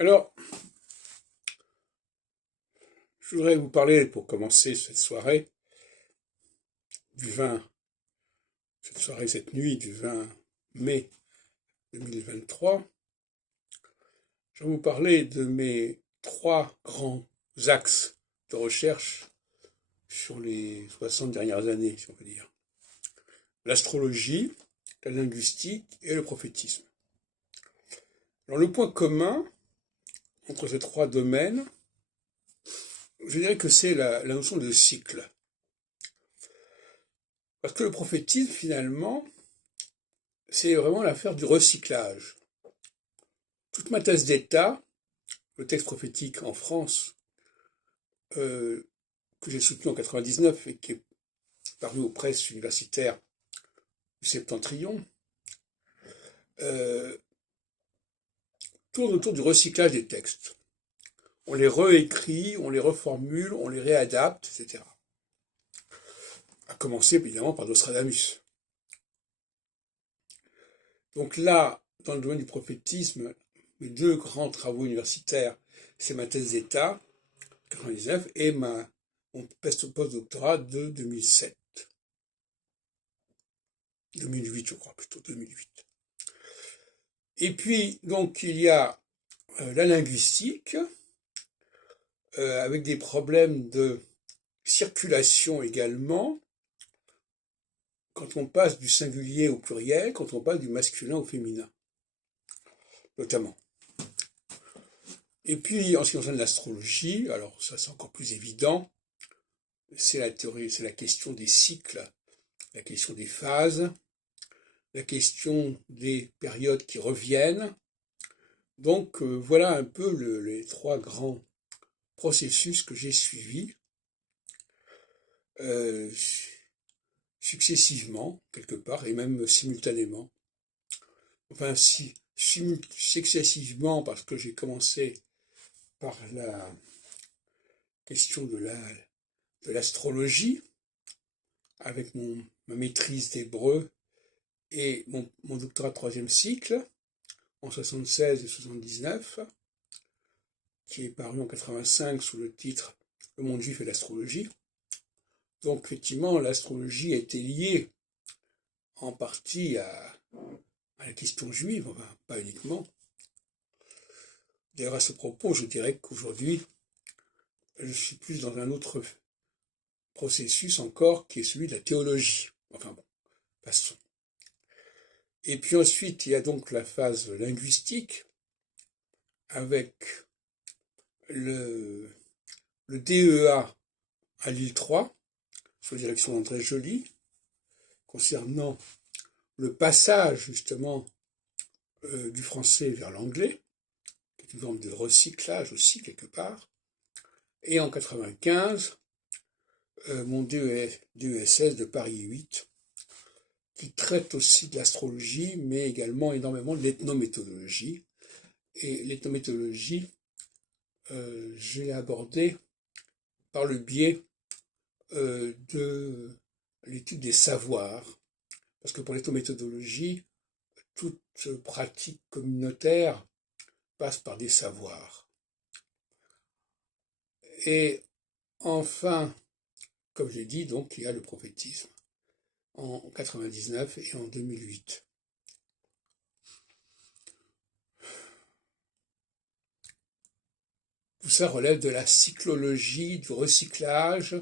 Alors, je voudrais vous parler, pour commencer cette soirée, du 20, cette nuit du 20 mai 2023. Je vais vous parler de mes trois grands axes de recherche sur les 60 dernières années, si on peut dire. L'astrologie, la linguistique et le prophétisme. Alors, le point commun entre ces trois domaines, je dirais que c'est la notion de cycle. Parce que le prophétisme, finalement, c'est vraiment l'affaire du recyclage. Toute ma thèse d'État, le texte prophétique en France, que j'ai soutenu en 99 et qui est paru aux presses universitaires du Septentrion, euh, tourne autour du recyclage des textes. On les réécrit, on les reformule, on les réadapte, etc. À commencer évidemment par Nostradamus. Donc là, dans le domaine du prophétisme, mes deux grands travaux universitaires, c'est ma thèse d'État, 99, et mon post-doctorat de 2007. 2008, je crois, plutôt 2008. Et puis, donc, il y a la linguistique, avec des problèmes de circulation également, quand on passe du singulier au pluriel, quand on passe du masculin au féminin, notamment. Et puis, en ce qui concerne l'astrologie, alors ça c'est encore plus évident, c'est la théorie, c'est la question des cycles, la question des phases, la question des périodes qui reviennent. Donc voilà un peu les trois grands processus que j'ai suivis euh, successivement, quelque part, et même simultanément. Enfin, si, successivement, parce que j'ai commencé par la question de l'astrologie, avec ma maîtrise d'hébreu et mon doctorat de troisième cycle, en 76 et 79, qui est paru en 85 sous le titre Le monde juif et l'astrologie. Donc, effectivement, l'astrologie a été liée en partie à la question juive, enfin, pas uniquement. D'ailleurs, à ce propos, je dirais qu'aujourd'hui, je suis plus dans un autre processus encore, qui est celui de la théologie. Enfin bon, passons. Et puis ensuite, il y a donc la phase linguistique, avec le, le DEA à Lille 3, sous la direction d'André Joly, concernant le passage justement du français vers l'anglais, qui est une forme de recyclage aussi quelque part. Et en 95, mon DESS de Paris 8, qui traite aussi de l'astrologie, mais également énormément de l'ethnométhodologie. Et l'ethnométhodologie, je l'ai abordée par le biais de l'étude des savoirs. Parce que pour l'ethnométhodologie, toute pratique communautaire passe par des savoirs. Et enfin, comme j'ai dit, donc, il y a le prophétisme en 99 et en 2008. Tout ça relève de la cyclologie, du recyclage,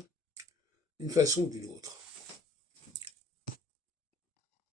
d'une façon ou d'une autre.